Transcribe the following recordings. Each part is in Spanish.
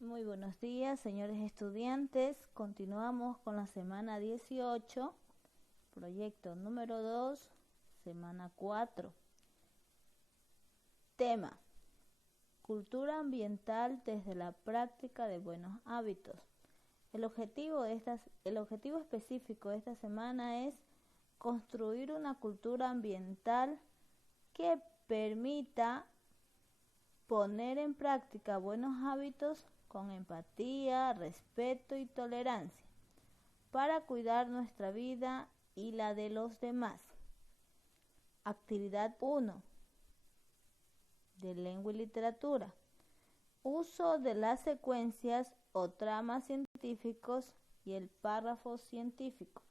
Muy buenos días, señores estudiantes. Continuamos con la semana 18, proyecto número 2, semana 4. Tema: cultura ambiental desde la práctica de buenos hábitos. El objetivo específico de esta semana es construir una cultura ambiental que permita poner en práctica buenos hábitos con empatía, respeto y tolerancia para cuidar nuestra vida y la de los demás. Actividad 1 de lengua y literatura. Uso de las secuencias o tramas científicos y el párrafo científico.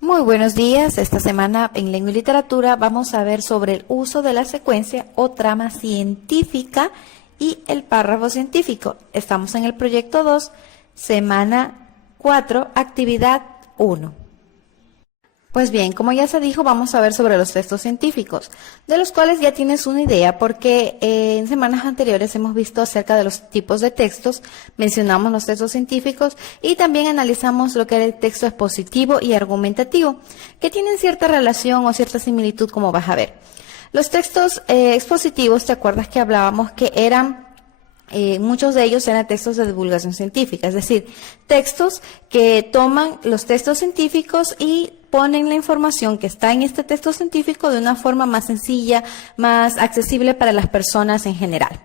Muy buenos días. Esta semana en Lengua y Literatura vamos a ver sobre el uso de la secuencia o trama científica y el párrafo científico. Estamos en el proyecto 2, semana 4, actividad 1. Pues bien, como ya se dijo, vamos a ver sobre los textos científicos, de los cuales ya tienes una idea porque en semanas anteriores hemos visto acerca de los tipos de textos, mencionamos los textos científicos y también analizamos lo que era el texto expositivo y argumentativo, que tienen cierta relación o cierta similitud, como vas a ver. Los textos expositivos, ¿te acuerdas que hablábamos que eran... muchos de ellos eran textos de divulgación científica, es decir, textos que toman los textos científicos y ponen la información que está en este texto científico de una forma más sencilla, más accesible para las personas en general.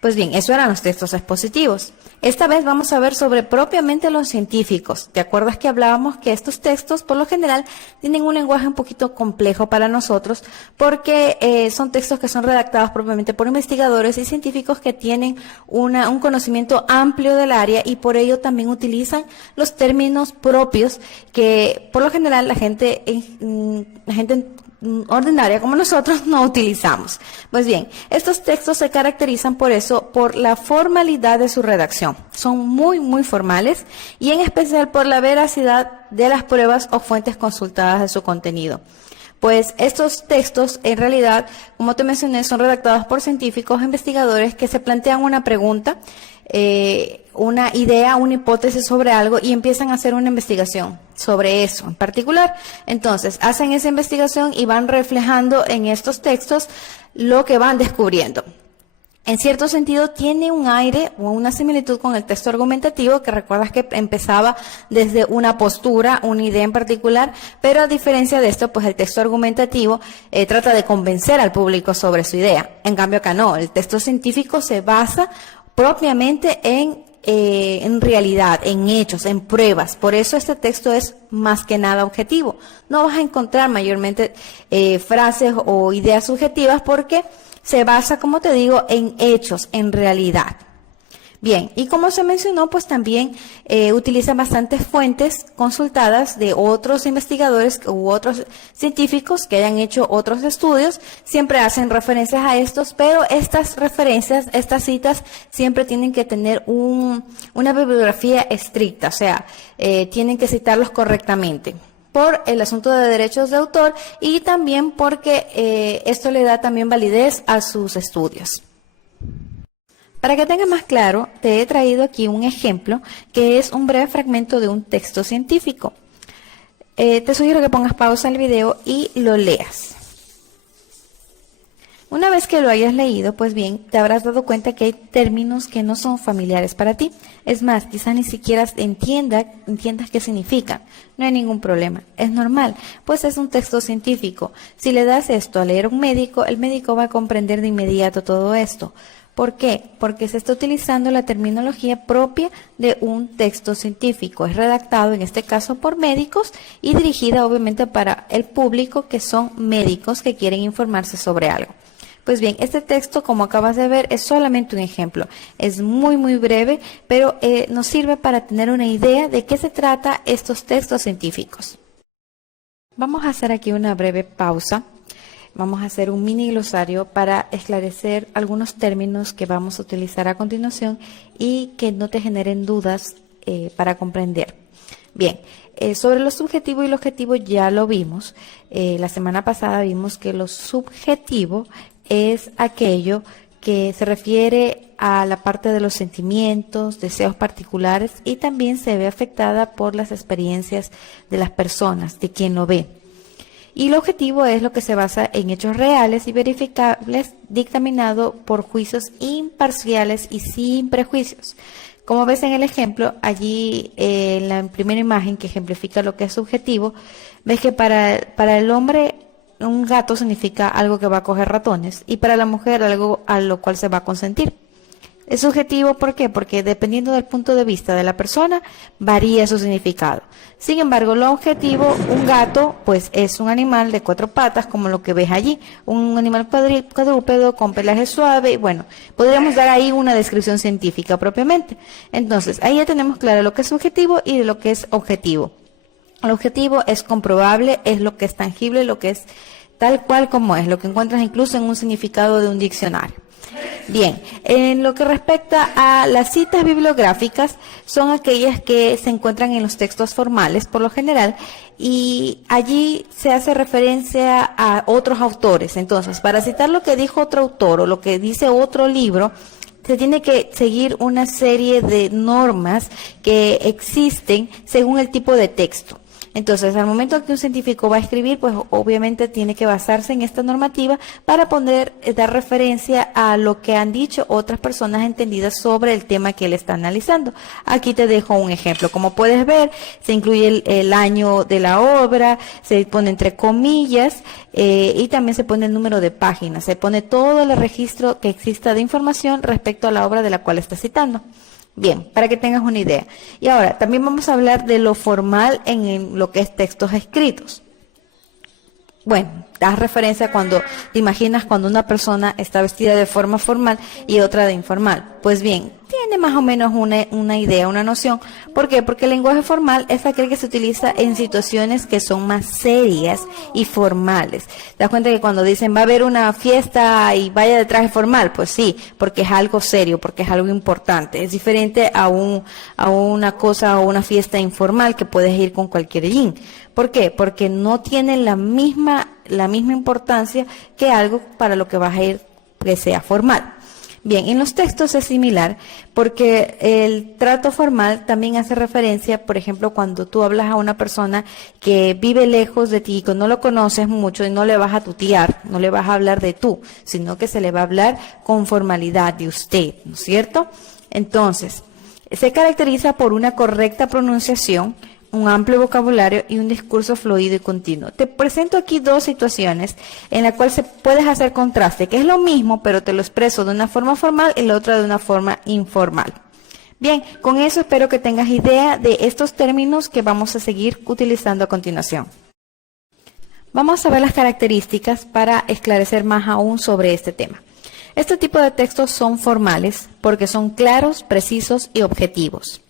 Pues bien, eso eran los textos expositivos. Esta vez vamos a ver sobre propiamente los científicos. ¿Te acuerdas que hablábamos que estos textos, por lo general, tienen un lenguaje un poquito complejo para nosotros porque son textos que son redactados propiamente por investigadores y científicos que tienen un conocimiento amplio del área y por ello también utilizan los términos propios que, por lo general, la gente ordinaria como nosotros no utilizamos. Pues bien, estos textos se caracterizan por eso, por la formalidad de su redacción. Son muy formales y en especial por la veracidad de las pruebas o fuentes consultadas de su contenido. Pues estos textos, en realidad, como te mencioné, son redactados por científicos, investigadores que se plantean una pregunta, una idea, una hipótesis sobre algo y empiezan a hacer una investigación sobre eso en particular. Entonces, hacen esa investigación y van reflejando en estos textos lo que van descubriendo. En cierto sentido, tiene un aire o una similitud con el texto argumentativo, que recuerdas que empezaba desde una postura, una idea en particular, pero a diferencia de esto, pues el texto argumentativo trata de convencer al público sobre su idea. En cambio acá no, el texto científico se basa propiamente en realidad, en hechos, en pruebas. Por eso este texto es más que nada objetivo. No vas a encontrar mayormente frases o ideas subjetivas porque se basa, como te digo, en hechos, en realidad. Bien, y como se mencionó, pues también utilizan bastantes fuentes consultadas de otros investigadores u otros científicos que hayan hecho otros estudios. Siempre hacen referencias a estos, pero estas referencias, estas citas, siempre tienen que tener una bibliografía estricta, o sea, tienen que citarlos correctamente por el asunto de derechos de autor y también porque esto le da también validez a sus estudios. Para que tengas más claro, te he traído aquí un ejemplo que es un breve fragmento de un texto científico. Te sugiero que pongas pausa al video y lo leas. Una vez que lo hayas leído, pues bien, te habrás dado cuenta que hay términos que no son familiares para ti. Es más, quizás ni siquiera entiendas qué significan. No hay ningún problema, es normal, pues es un texto científico. Si le das esto a leer a un médico, el médico va a comprender de inmediato todo esto. ¿Por qué? Porque se está utilizando la terminología propia de un texto científico. Es redactado, en este caso, por médicos y dirigida, obviamente, para el público que son médicos que quieren informarse sobre algo. Pues bien, este texto, como acabas de ver, es solamente un ejemplo. Es muy breve, pero nos sirve para tener una idea de qué se trata estos textos científicos. Vamos a hacer aquí una breve pausa. Vamos a hacer un mini glosario para esclarecer algunos términos que vamos a utilizar a continuación y que no te generen dudas para comprender. Bien, sobre lo subjetivo y lo objetivo ya lo vimos. La semana pasada vimos que lo subjetivo es aquello que se refiere a la parte de los sentimientos, deseos particulares, y también se ve afectada por las experiencias de las personas, de quien lo ve. Y el objetivo es lo que se basa en hechos reales y verificables, dictaminado por juicios imparciales y sin prejuicios. Como ves en el ejemplo, allí en la primera imagen que ejemplifica lo que es subjetivo, ves que para el hombre un gato significa algo que va a coger ratones, y para la mujer algo a lo cual se va a consentir. Es subjetivo, ¿por qué? Porque dependiendo del punto de vista de la persona, varía su significado. Sin embargo, lo objetivo, un gato, pues es un animal de 4 patas, como lo que ves allí, un animal cuadrúpedo con pelaje suave, y bueno, podríamos dar ahí una descripción científica propiamente. Entonces, ahí ya tenemos claro lo que es subjetivo y lo que es objetivo. El objetivo es comprobable, es lo que es tangible, lo que es tal cual como es, lo que encuentras incluso en un significado de un diccionario. Bien, en lo que respecta a las citas bibliográficas, son aquellas que se encuentran en los textos formales por lo general, y allí se hace referencia a otros autores. Entonces, para citar lo que dijo otro autor o lo que dice otro libro, se tiene que seguir una serie de normas que existen según el tipo de texto. Entonces, al momento que un científico va a escribir, pues obviamente tiene que basarse en esta normativa para poder dar referencia a lo que han dicho otras personas entendidas sobre el tema que él está analizando. Aquí te dejo un ejemplo. Como puedes ver, se incluye el año de la obra, se pone entre comillas, y también se pone el número de páginas. Se pone todo el registro que exista de información respecto a la obra de la cual está citando. Bien, para que tengas una idea. Y ahora, también vamos a hablar de lo formal en lo que es textos escritos. Bueno, das referencia cuando te imaginas cuando una persona está vestida de forma formal y otra de informal. Pues bien, tiene más o menos una idea, una noción. ¿Por qué? Porque el lenguaje formal es aquel que se utiliza en situaciones que son más serias y formales. ¿Te das cuenta que cuando dicen va a haber una fiesta y vaya de traje formal? Pues sí, porque es algo serio, porque es algo importante. Es diferente a una cosa o una fiesta informal que puedes ir con cualquier jean. ¿Por qué? Porque no tiene la misma importancia que algo para lo que vas a ir que sea formal. Bien, en los textos es similar porque el trato formal también hace referencia, por ejemplo, cuando tú hablas a una persona que vive lejos de ti, que no lo conoces mucho y no le vas a tutear, no le vas a hablar de tú, sino que se le va a hablar con formalidad de usted, ¿no es cierto? Entonces, se caracteriza por una correcta pronunciación, un amplio vocabulario y un discurso fluido y continuo. Te presento aquí dos situaciones en las cuales puedes hacer contraste, que es lo mismo, pero te lo expreso de una forma formal y la otra de una forma informal. Bien, con eso espero que tengas idea de estos términos que vamos a seguir utilizando a continuación. Vamos a ver las características para esclarecer más aún sobre este tema. Este tipo de textos son formales porque son claros, precisos y objetivos.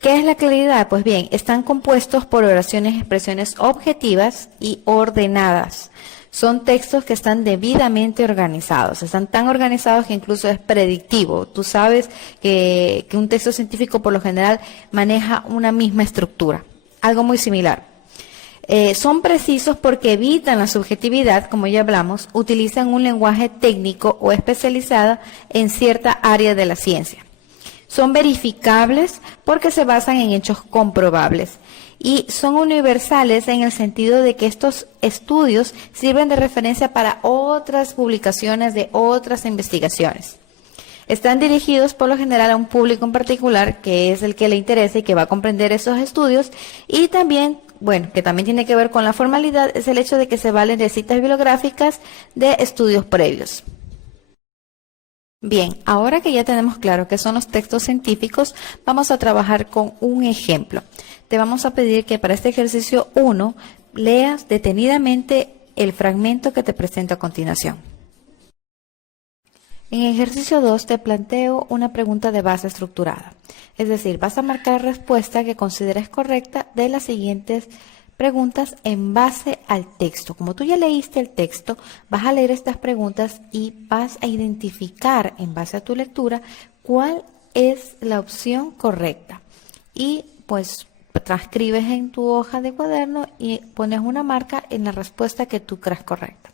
¿Qué es la claridad? Pues bien, están compuestos por oraciones y expresiones objetivas y ordenadas. Son textos que están debidamente organizados. Están tan organizados que incluso es predictivo. Tú sabes que un texto científico por lo general maneja una misma estructura. Algo muy similar. Son precisos porque evitan la subjetividad, como ya hablamos, utilizan un lenguaje técnico o especializado en cierta área de la ciencia. Son verificables porque se basan en hechos comprobables y son universales en el sentido de que estos estudios sirven de referencia para otras publicaciones de otras investigaciones. Están dirigidos por lo general a un público en particular que es el que le interesa y que va a comprender esos estudios, y también, bueno, que también tiene que ver con la formalidad, es el hecho de que se valen de citas bibliográficas de estudios previos. Bien, ahora que ya tenemos claro qué son los textos científicos, vamos a trabajar con un ejemplo. Te vamos a pedir que para este ejercicio 1 leas detenidamente el fragmento que te presento a continuación. En el ejercicio 2 te planteo una pregunta de base estructurada. Es decir, vas a marcar la respuesta que consideres correcta de las siguientes preguntas en base al texto. Como tú ya leíste el texto, vas a leer estas preguntas y vas a identificar en base a tu lectura cuál es la opción correcta. Y pues transcribes en tu hoja de cuaderno y pones una marca en la respuesta que tú creas correcta.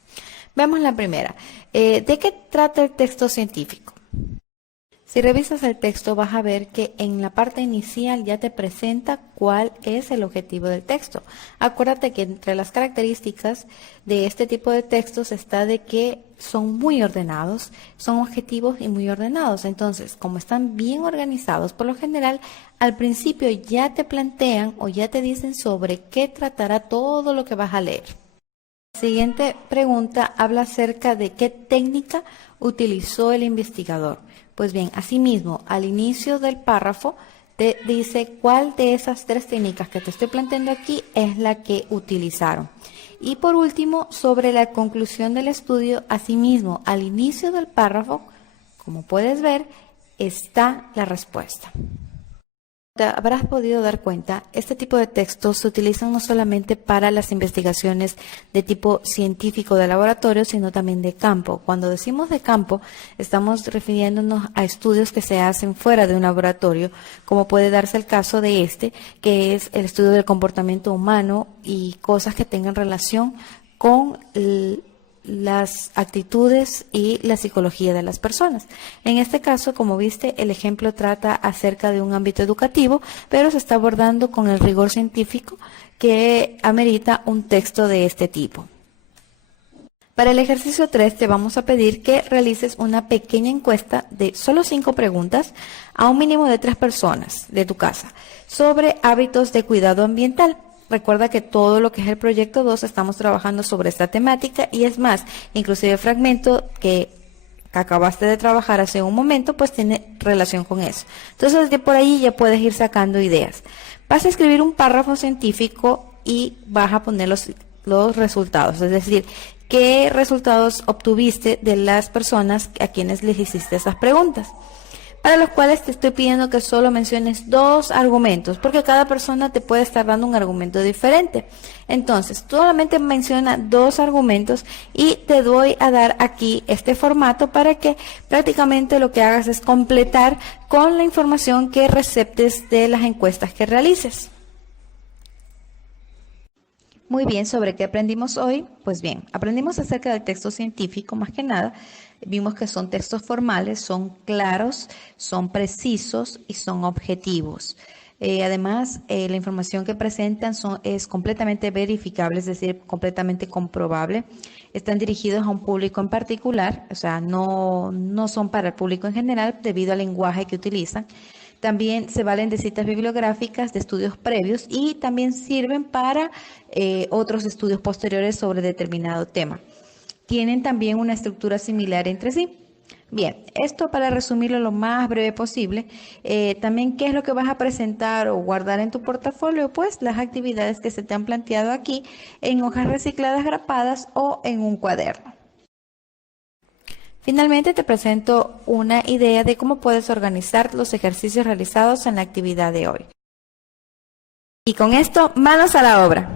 Veamos la primera. ¿De qué trata el texto científico? Si revisas el texto vas a ver que en la parte inicial ya te presenta cuál es el objetivo del texto. Acuérdate que entre las características de este tipo de textos está de que son muy ordenados, son objetivos y muy ordenados. Entonces, como están bien organizados, por lo general, al principio ya te plantean o ya te dicen sobre qué tratará todo lo que vas a leer. La siguiente pregunta habla acerca de qué técnica utilizó el investigador. Pues bien, asimismo, al inicio del párrafo te dice cuál de esas 3 técnicas que te estoy planteando aquí es la que utilizaron. Y por último, sobre la conclusión del estudio, asimismo, al inicio del párrafo, como puedes ver, está la respuesta. Te habrás podido dar cuenta, este tipo de textos se utilizan no solamente para las investigaciones de tipo científico de laboratorio, sino también de campo. Cuando decimos de campo, estamos refiriéndonos a estudios que se hacen fuera de un laboratorio, como puede darse el caso de este, que es el estudio del comportamiento humano y cosas que tengan relación con las actitudes y la psicología de las personas. En este caso, como viste, el ejemplo trata acerca de un ámbito educativo, pero se está abordando con el rigor científico que amerita un texto de este tipo. Para el ejercicio 3 te vamos a pedir que realices una pequeña encuesta de solo 5 preguntas a un mínimo de 3 personas de tu casa sobre hábitos de cuidado ambiental. Recuerda que todo lo que es el proyecto 2 estamos trabajando sobre esta temática y es más, inclusive el fragmento que acabaste de trabajar hace un momento, pues tiene relación con eso. Entonces, de por ahí ya puedes ir sacando ideas. Vas a escribir un párrafo científico y vas a poner los resultados, es decir, qué resultados obtuviste de las personas a quienes les hiciste esas preguntas, para los cuales te estoy pidiendo que solo menciones 2 argumentos, porque cada persona te puede estar dando un argumento diferente. Entonces, solamente menciona 2 argumentos y te doy a dar aquí este formato para que prácticamente lo que hagas es completar con la información que receptes de las encuestas que realices. Muy bien, ¿sobre qué aprendimos hoy? Pues bien, aprendimos acerca del texto científico, más que nada. Vimos que son textos formales, son claros, son precisos y son objetivos. Además, la información que presentan es completamente verificable, es decir, completamente comprobable. Están dirigidos a un público en particular, o sea, no son para el público en general debido al lenguaje que utilizan. También se valen de citas bibliográficas, de estudios previos y también sirven para otros estudios posteriores sobre determinado tema. Tienen también una estructura similar entre sí. Bien, esto para resumirlo lo más breve posible. También, ¿qué es lo que vas a presentar o guardar en tu portafolio? Pues las actividades que se te han planteado aquí en hojas recicladas grapadas o en un cuaderno. Finalmente te presento una idea de cómo puedes organizar los ejercicios realizados en la actividad de hoy. Y con esto, manos a la obra.